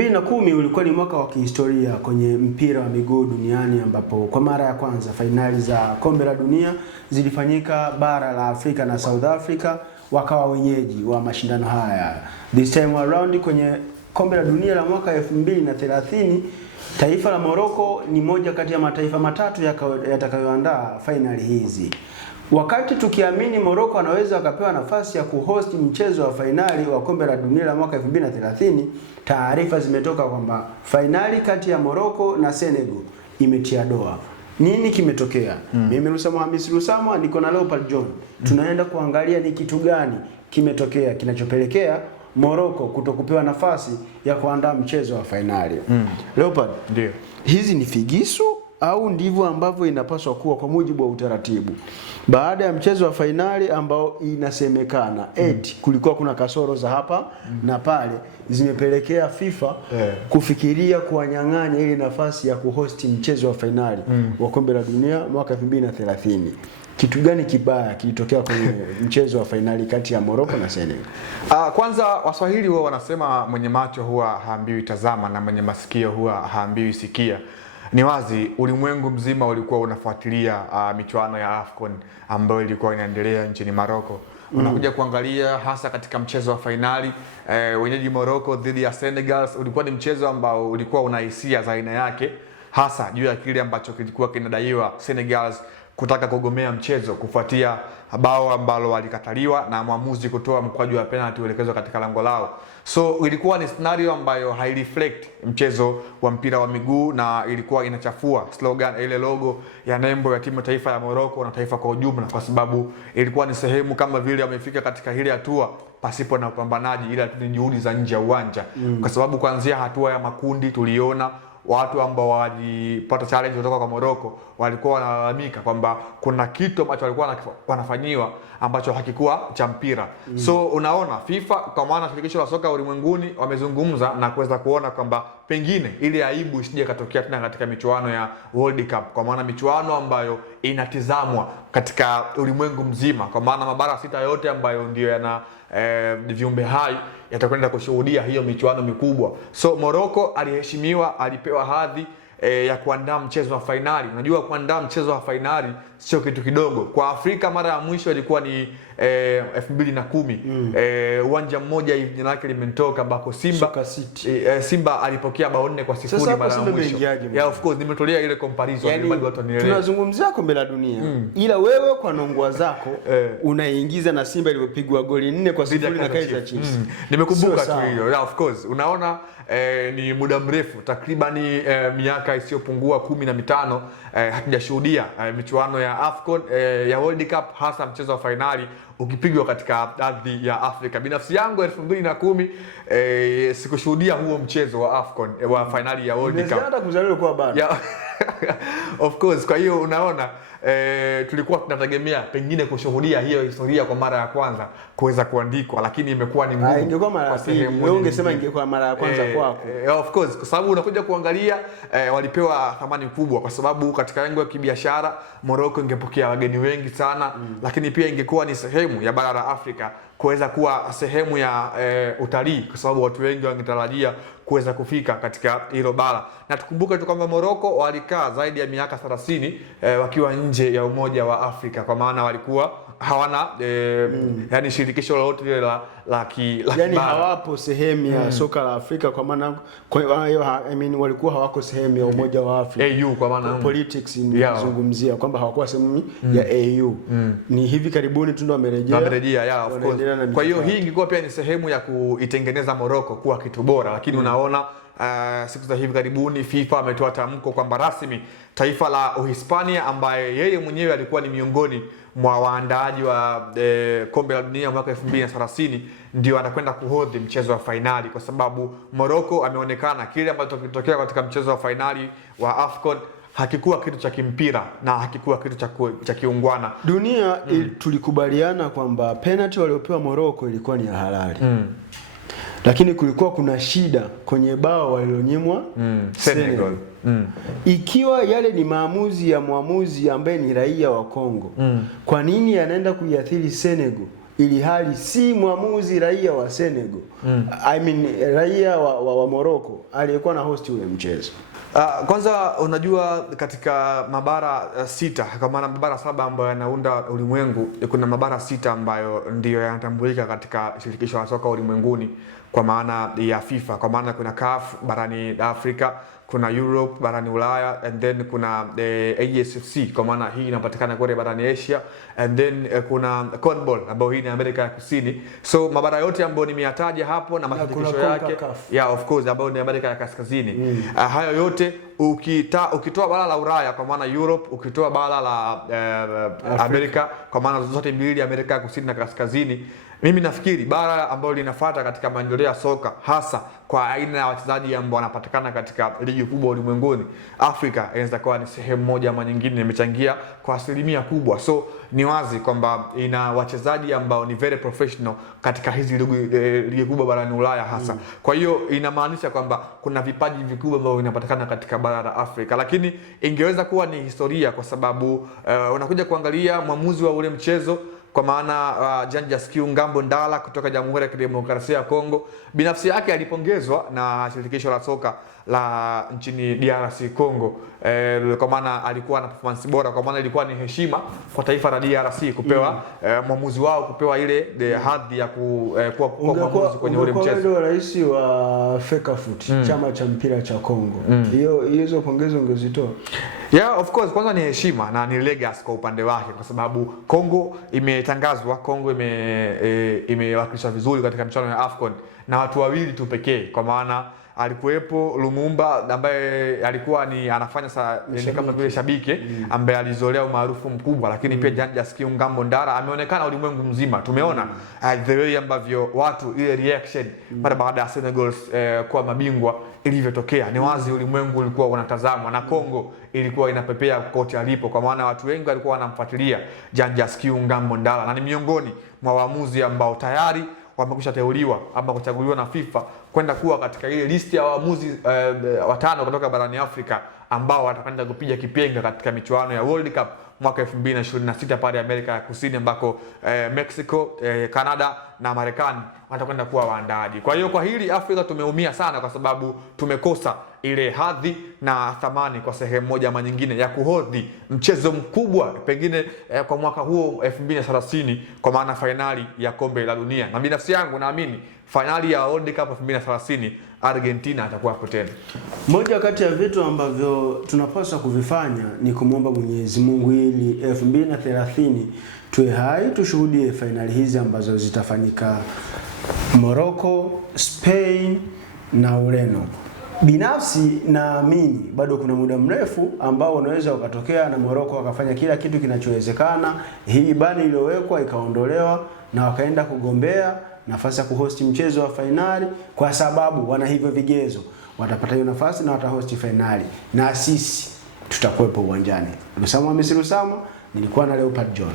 2010 ulikuwa ni mwaka wa kihistoria kwenye mpira wa miguu duniani ambapo kwa mara ya kwanza fainali za kombe la dunia zilifanyika bara la Afrika na South Africa wakawa wenyeji wa mashindano haya. This time around kwenye kombe la dunia la mwaka 2030 taifa la Morocco ni moja kati ya mataifa matatu yatakayoandaa fainali hizi. Wakati tukiamini Morocco anaweza akapewa nafasi ya kuhost mchezo wa fainali wa kombe la dunia la mwaka 2030, taarifa zimetoka kwamba fainali kati ya Morocco na Senegal imetia doa. Nini kimetokea? Mimi Lusamo Hamis Lusamo niko na Leopard John. Tunaenda kuangalia ni kitu gani kimetokea kinachopelekea Morocco kutokupewa nafasi ya kuandaa mchezo wa fainali. Leopard, ndio. Hizi ni figisu au ndivyo ambavyo inapaswa kuwa kwa mujibu wa utaratibu? Baada ya mchezo wa fainali ambao inasemekana eti kulikuwa kuna kasoro za hapa na pale zimepelekea FIFA kufikiria kuwanyang'anya ile nafasi ya kuhosti mchezo wa fainali wa kombe la dunia mwaka 2030. Kitu gani kibaya kilitokea kwenye mchezo wa fainali kati ya Morocco na Senegal? Kwanza Waswahili wao wanasema mwenye macho huwa haambiwi tazama na mwenye masikio huwa haambiwi sikia. Ni wazi ulimwengu mzima ulikuwa unafuatilia michuano ya AFCON ambayo ilikuwa inaendelea nchini Morocco. Unakuja kuangalia hasa katika mchezo wa fainali wenyeji Morocco dhidi ya Senegal, ulikuwa ni mchezo ambao ulikuwa una hisia za aina yake, hasa juu ya kile ambacho kilikuwa kinadaiwa Senegal kutaka kugomea mchezo kufuatia bao ambalo walikataliwa na mwamuzi kutoa mkwaju wa penalty uelekezwa katika lango lao. So ilikuwa ni scenario ambayo haireflect mchezo wa mpira wa miguu na ilikuwa inachafua slogan ile logo ya nembo ya timu taifa ya Morocco na taifa kwa ujumla, kwa sababu ilikuwa ni sehemu kama vile wamefika katika ile hatua pasipo na upambanaji, ila ni juhudi za nje ya uwanja. Kwa sababu kuanzia hatua ya makundi tuliona watu ambao walipata challenge kutoka kwa Morocco walikuwa wanalalamika kwamba kuna kitu ambacho walikuwa wanafanyiwa ambacho hakikuwa cha mpira. So unaona FIFA kwa maana shirikisho la soka ulimwenguni wamezungumza na kuweza kuona kwamba pengine ile aibu isije katokea tena katika michuano ya World Cup, kwa maana michuano ambayo inatizamwa katika ulimwengu mzima, kwa maana mabara sita yote ambayo ndio yana viumbe hai yatakwenda kushuhudia hiyo michuano mikubwa. So Morocco aliheshimiwa, alipewa hadhi ya kuandaa mchezo wa fainali. Unajua kuandaa mchezo wa fainali sio kitu kidogo. Kwa Afrika mara ya mwisho ilikuwa ni 2010. Uwanja mmoja hivi jina lake limetoka ambako Simba alipokea bao 4-0 mara ya mwisho. Yeah, of course nimetolea ile comparison ili bado watu nielewe. Tunazungumzia kombe la dunia. Ila wewe kwa nongwa zako unaingiza na Simba ilipopigwa goli 4-0 na Kaizer Chiefs. Nimekumbuka tu hiyo. Yeah, of course. Unaona ni muda mrefu takribani miaka isiyopungua 15 hatujashuhudia michuano ya AFCON ya World Cup, hasa mchezo wa fainali ukipigwa katika ardhi ya Afrika. Binafsi yangu 2010 sikushuhudia huo mchezo wa AFCON wa fainali ya World Cup. Hata kuzaliwa kwa bado. Yeah. Of course, kwa hiyo unaona tulikuwa tunategemea pengine kushuhudia hiyo historia kwa mara ya kwanza kuweza kuandikwa, lakini imekuwa ni ngumu. Ingekuwa mara ya pili. Wewe ungesema ingekuwa mara ya kwanza kwako. Of course, kwa sababu unakuja kuangalia walipewa thamani kubwa, kwa sababu katika lengo ya kibiashara Morocco ingepokea wageni wengi sana, lakini pia ingekuwa ni sehemu ya bara la Afrika kuweza kuwa sehemu ya utalii, kwa sababu watu wengi wangetarajia kuweza kufika katika hilo bara. Na tukumbuke tu kwamba Morocco walikaa zaidi ya miaka 30 wakiwa nje ya Umoja wa Afrika, kwa maana walikuwa hawana yani shirikisho lolote lile la yani hawapo sehemu ya soka la Afrika, kwa maana walikuwa hawako sehemu ya Umoja wa Afrika. AU kwa maana politics inazungumzia kwamba hawakuwa sehemu ya AU. Ni hivi karibuni tu ndo wamerejea. Yeah, of course. Kwa hiyo hii ingekuwa pia ni sehemu ya kuitengeneza Morocco kuwa kitu bora, lakini unaona siku za hivi karibuni FIFA ametoa tamko kwamba rasmi taifa la Uhispania, ambaye yeye mwenyewe alikuwa ni miongoni mwa waandaaji wa kombe la dunia mwaka 2030 ndio anakwenda kuhodhi mchezo wa fainali, kwa sababu Morocco ameonekana kile ambacho kilitokea katika mchezo wa fainali wa AFCON hakikuwa kitu cha kimpira na hakikuwa kitu cha kiungwana. Dunia tulikubaliana kwamba penalty waliopewa Morocco ilikuwa ni ya halali. Lakini kulikuwa kuna shida kwenye bao walilonyimwa Senegal. Ikiwa yale ni maamuzi ya muamuzi ambaye ni raia wa Kongo, kwa nini anaenda kuiathiri Senegal ili hali si mwamuzi raia wa Senegal. I mean raia wa Morocco aliyekuwa na host ule mchezo. Kwanza unajua katika mabara sita, kwa maana mabara 7 ambayo yanaunda ulimwengu, kuna mabara 6 ambayo ndiyo yanatambulika katika shirikisho la soka ulimwenguni kwa maana ya FIFA. Kwa maana kuna CAF barani Afrika, kuna Europe barani Ulaya, and then kuna ASFC kwa maana hii inapatikana kule barani Asia, and then kuna CONMEBOL ambayo hii ni Amerika ya Kusini. So mabara yote ambayo nimeyataja hapo na mashirikisho yake, yeah of course, ambayo ni Amerika ya Kaskazini. Hayo yote ukitoa bara la Ulaya kwa maana Europe, ukitoa bara la Amerika kwa maana zote mbili, Amerika ya Kusini na Kaskazini, mimi nafikiri bara ambalo linafuata katika maendeleo ya soka, hasa kwa aina ya wachezaji ambao wanapatikana katika ligi kubwa ulimwenguni, Afrika inaweza kuwa ni sehemu moja ama nyingine imechangia kwa asilimia kubwa. So ni wazi kwamba ina wachezaji ambao ni very professional katika hizi ligi kubwa barani Ulaya hasa. Kwa hiyo inamaanisha kwamba kuna vipaji vikubwa ambavyo vinapatikana katika bara la Afrika, lakini ingeweza kuwa ni historia kwa sababu unakuja kuangalia mwamuzi wa ule mchezo kwa maana Jean-Jacques Ngambo Ndala kutoka Jamhuri ya Kidemokrasia ya Kongo, binafsi yake alipongezwa na shirikisho la soka la nchini DRC Kongo, kwa maana alikuwa na performance bora, kwa maana ilikuwa ni heshima kwa taifa la DRC kupewa mwamuzi wao kupewa ile hadhi ya kuwa mwamuzi kwenye ule mchezo. Ndio rais wa FECAFOOT, chama cha mpira cha Kongo. Hizo pongezo ungezitoa? Yeah, of course, kwanza ni heshima na ni legacy kwa upande wake, kwa sababu Kongo imetangazwa, Kongo imewakilishwa vizuri katika michuano ya AFCON na watu wawili tu pekee, kwa maana alikuwepo Lumumba ambaye alikuwa ni anafanya kama vile shabiki ambaye alizolea umaarufu mkubwa, lakini pia Jean-Jacques Ngambo Ndala ameonekana ulimwengu mzima. Tumeona the way ambavyo watu ile reaction mara baada ya Senegal kuwa mabingwa ilivyotokea. Ni wazi ulimwengu ulikuwa unatazama na Kongo ilikuwa inapepea kote alipo, kwa maana watu wengi walikuwa wanamfuatilia Jean-Jacques Ngambo Ndala, na ni miongoni mwa waamuzi ambao tayari wamekwisha teuliwa ama kuchaguliwa na FIFA kwenda kuwa katika ile listi ya waamuzi 5 kutoka barani Afrika ambao watakwenda kupiga kipenga katika michuano ya World Cup mwaka 2026 pale Amerika ya Kusini, ambako Mexico, Canada na Marekani watakwenda kuwa waandaaji. Kwa hiyo kwa hili Afrika tumeumia sana, kwa sababu tumekosa ile hadhi na thamani kwa sehemu moja ama nyingine ya kuhodhi mchezo mkubwa pengine kwa mwaka huo 2030, kwa maana finali ya kombe la dunia. Na binafsi yangu naamini finali ya World Cup 2030 Argentina atakuwa hapo tena. Moja kati ya vitu ambavyo tunapaswa kuvifanya ni kumwomba Mwenyezi Mungu ili 2030 tuwe hai tushuhudie finali hizi ambazo zitafanyika Morocco, Spain na Ureno. Binafsi naamini bado kuna muda mrefu ambao unaweza ukatokea na Morocco wakafanya kila kitu kinachowezekana, hii bani iliyowekwa ikaondolewa na wakaenda kugombea nafasi ya kuhosti mchezo wa finali, kwa sababu wana hivyo vigezo. Watapata hiyo nafasi na watahosti finali, na sisi tutakuwepo uwanjani. Lusama Hamisi Lusama, nilikuwa na Leopard John.